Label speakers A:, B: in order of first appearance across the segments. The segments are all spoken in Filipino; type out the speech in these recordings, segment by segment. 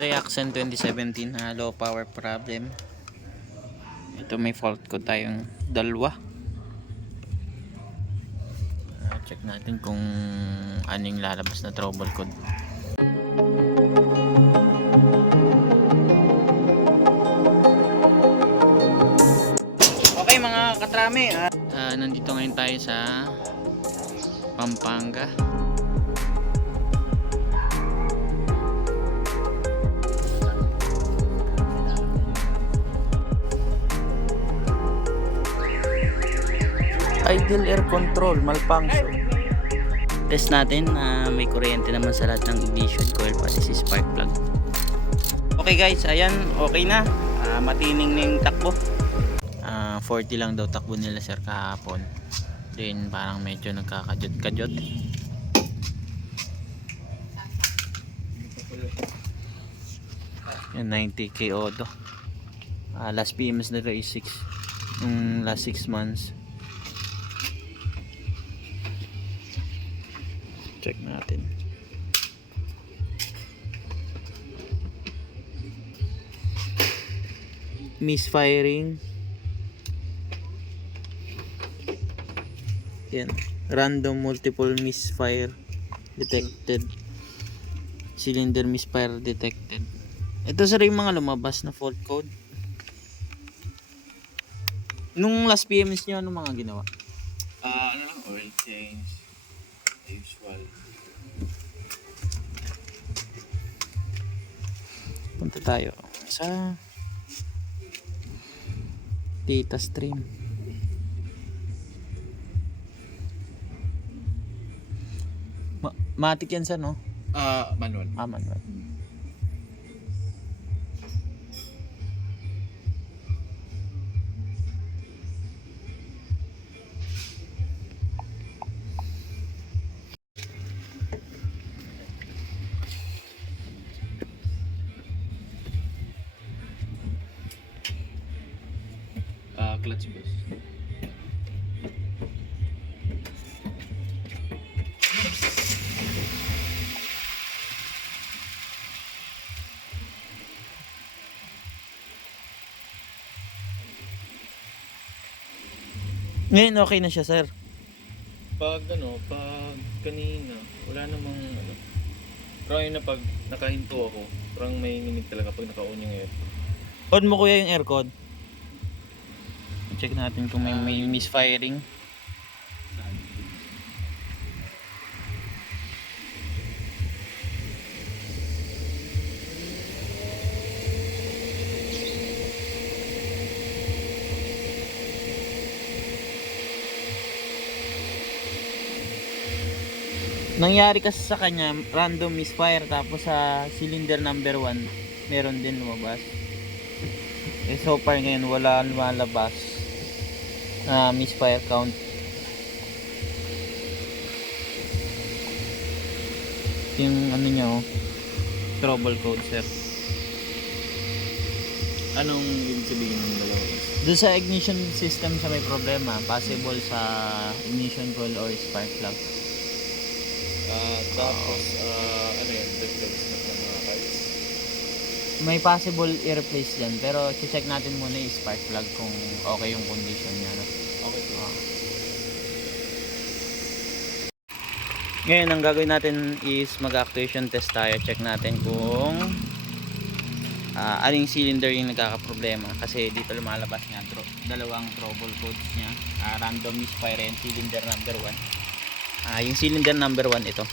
A: Reaction 2017 na low power problem. Ito may fault ko tayong dalawa. Ah, check natin kung ano yung lalabas na trouble code. Okay mga katrami, ah, nandito ngayon tayo sa Pampanga. Idle air control, malfunction. Test natin na may kuryente naman sa lahat ng ignition coil pati si spark plug. Okay guys, ayan, okay na. Ah, matining na yung takbo. Ah, 40 lang daw takbo nila sir kahapon. Then parang medyo nagkakajot-kajot. Yung 90 k odo. Ah, last PMS nila is 6 yung last 6 months. Check natin. Misfiring. Yan. Random multiple misfire detected. Cylinder misfire detected. Ito sir yung mga lumabas na fault code. Nung last PMS nyo, ano mga ginawa?
B: Ah, ano lang, oil change. Usual.
A: Punta tayo sa data stream. Ma matik yan sa no?
B: Ah, manual.
A: Ah, manual.
B: Clutch bus.
A: Ngayon okay na siya, sir.
B: Pag ano, pag kanina, wala namang ano. Pero yun na pag nakahinto ako, parang may nginig talaga pag naka-on yung air.
A: On mo kuya yung aircon. Check natin kung may, may misfiring. Nangyari kasi sa kanya, random misfire tapos sa cylinder number 1, meron din lumabas. Eh, so far ngayon wala lumalabas na misfire count. Yung ano niya oh, trouble code sir.
B: Anong ibig sabihin ng dalawa?
A: Doon sa ignition system siya may problema. Possible sa ignition coil or spark plug.
B: Ah, tapos, ah, ano yun, dagdags na sa mga parts.
A: May possible i-replace dyan. Pero check natin muna yung spark plug kung okay yung condition niya. No?
B: Okay,
A: Ah. Ngayon, ang gagawin natin is mag-actuation test tayo. Check natin kung uh, aling cylinder yung nagkakaproblema. Kasi dito lumalabas nga tro dalawang trouble codes niya. Ah, random misfire and cylinder number 1. Ah, yung cylinder number 1 ito.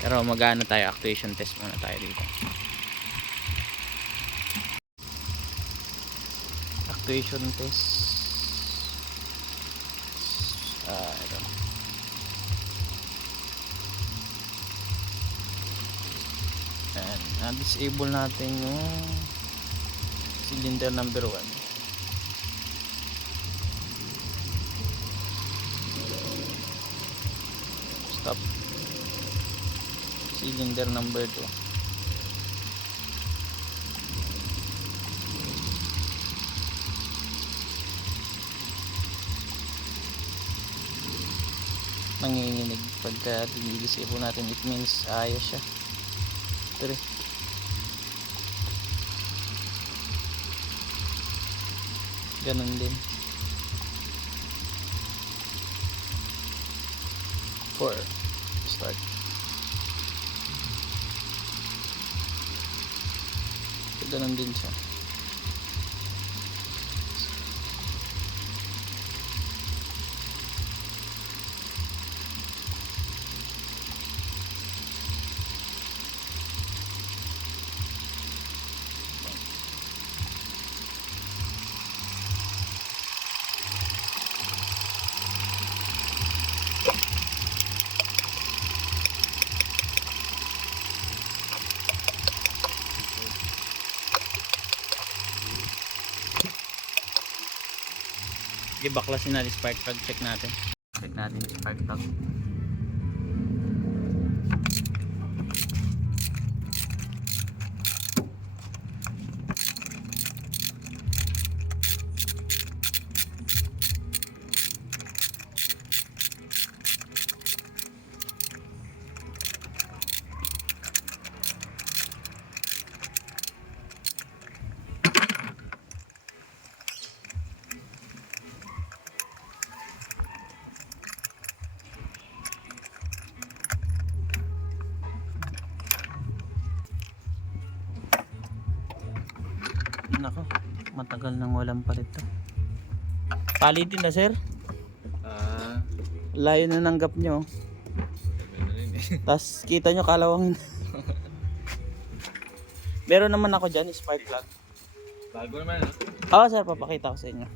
A: Pero magano tayo actuation test muna tayo dito. Actuation test. Ah, ito. Ayan, na-disable natin yung cylinder number 1. Stop. Cylinder number 2. nanginginig pagka dinidisable natin it means ayos siya 3. Ganun din. 4. Start. Ganun din siya. Baklasin natin spark plug. Check natin. Check natin yung spark plug. Matagal nang walang palit to. Palitin na sir.
B: Ah,
A: Layo na ng gap nyo. Tapos kita nyo kalawangin. Meron naman ako dyan, spark plug.
B: Bago naman, ano?
A: Oo sir, papakita ko sa inyo.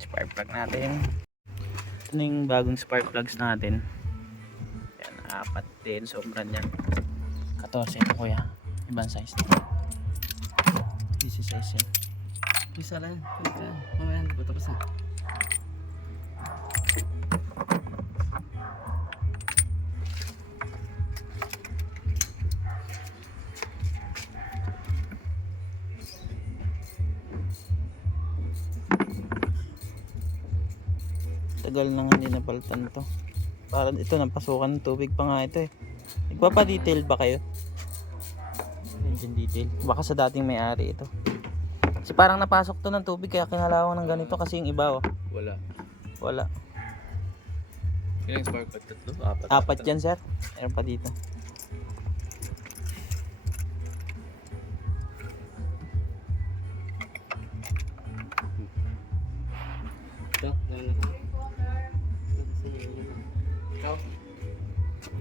A: Spark plug natin. Ito na yung bagong spark plugs natin. Yan, apat din. Sobra niya. 14 ito kuya. Ibang size na. This is size yan.
C: Isa lang. Ito. Mamaya, tapos na.
A: Tagal nang hindi napalitan to. Parang ito napasukan ng tubig pa nga ito eh. Nagpapa-detail ba kayo? Engine detail. Baka sa dating may-ari ito. Kasi parang napasok to ng tubig kaya kinalawang ng ganito kasi yung iba oh,
B: Wala.
A: wala.
B: Ilang spark plug? Tatlo? Apat?
A: Apat yan sir. Meron pa dito.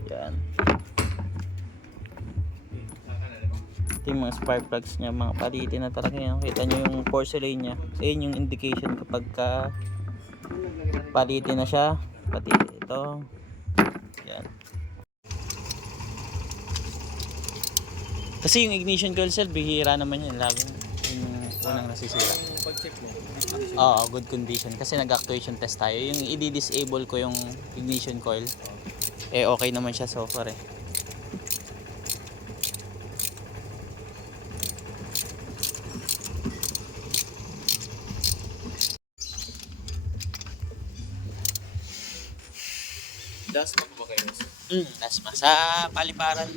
A: Yan. Ito yung mga spark plugs niya, mga palitin na talaga yan. Kita nyo yung porcelain niya. So yun yung indication kapag ka palitin na siya. Pati ito. Yan. Kasi yung ignition coil cell, bihira naman yan. Laging yung unang nasisira. Oo, good condition. Kasi nag-actuation test tayo. Yung i-disable ko yung ignition coil, eh okay naman siya so far eh.
B: dust mo ba kayo?
A: Mm, lasma. Sa paliparan.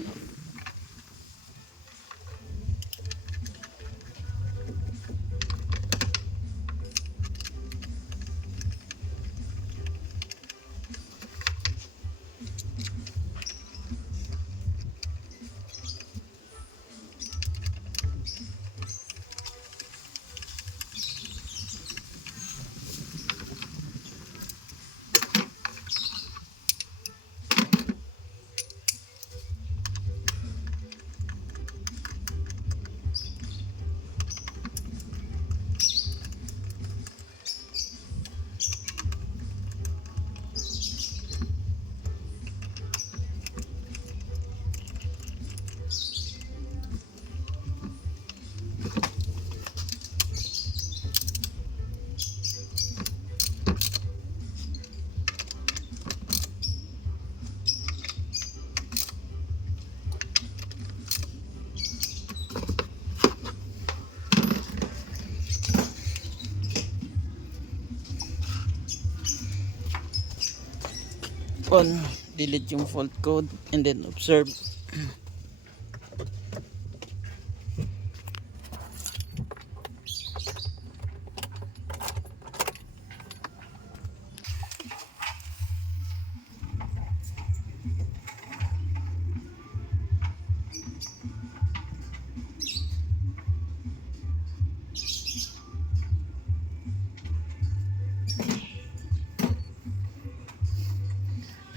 A: On delete yung fault code and then observe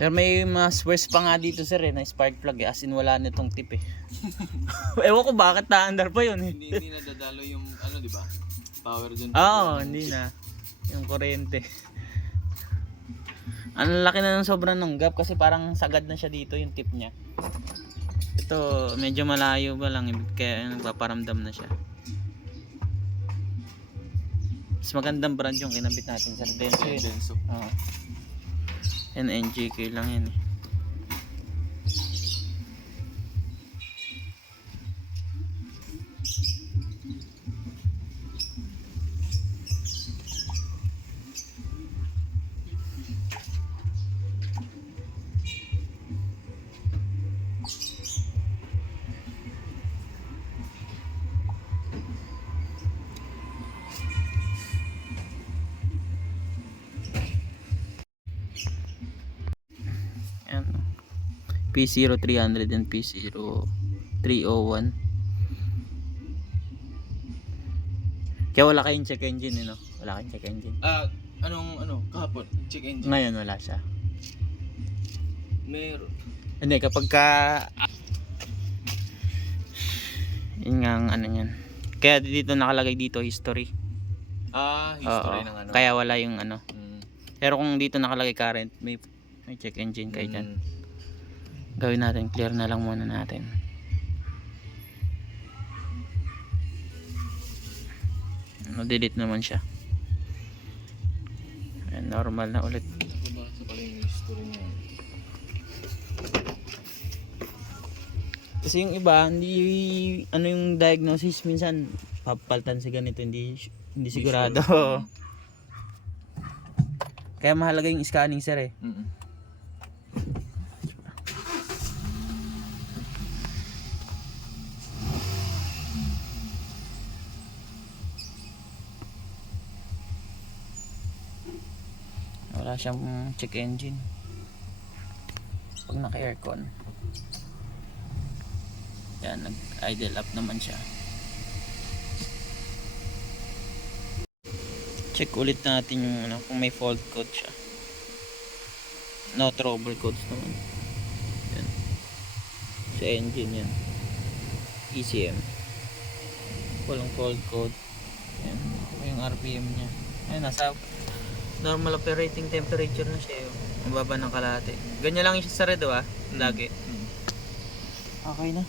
A: Pero may mas worse pa nga dito sir eh, na spark plug eh. As in wala nitong tip eh. Ewan ko bakit naandar pa yun eh.
B: Hindi, hindi nadadalo yung ano, di ba? Power dun.
A: Oo, hindi na. Yung kuryente. Ang laki na ng sobrang ng gap kasi parang sagad na siya dito yung tip niya. Ito, medyo malayo ba lang ibig kaya nagpaparamdam na siya. Mas magandang brand yung kinabit natin sa Denso. eh.
B: Denso.
A: Oo. Yan, NGK lang yan eh. P0300 and P0301. Kaya wala kayong check engine, eh, no? Wala kayong check engine.
B: Ah, anong ano, kahapon, check engine.
A: Ngayon wala siya.
B: Meron.
A: Hindi, kapag ka... Yun nga ang ano yan. Kaya dito nakalagay dito history.
B: Ah, history
A: Oo.
B: ng ano.
A: Kaya wala yung ano.
B: Mm.
A: Pero kung dito nakalagay current, may, may check engine kayo dyan.
B: Mm.
A: Gawin natin, clear na lang muna natin. Ano, delete naman siya. Ayan, normal na ulit. Kasi yung iba, hindi ano yung diagnosis minsan papaltan sa ganito, hindi hindi sigurado. Kaya mahalaga yung scanning sir eh.
B: Mm.
A: Siyang check engine. Pag naka-aircon. Yan, nag-idle up naman siya. Check ulit natin yung ano, kung may fault code siya. No trouble codes naman. Yan. Sa engine yan. ECM. Walang fault code. Yan. Yung RPM niya. Ayun, nasa normal operating temperature na siya yung mababa ng kalahati. Ganyan lang yung siya sa red, ah. Lagi.
B: Mm.
A: Okay na.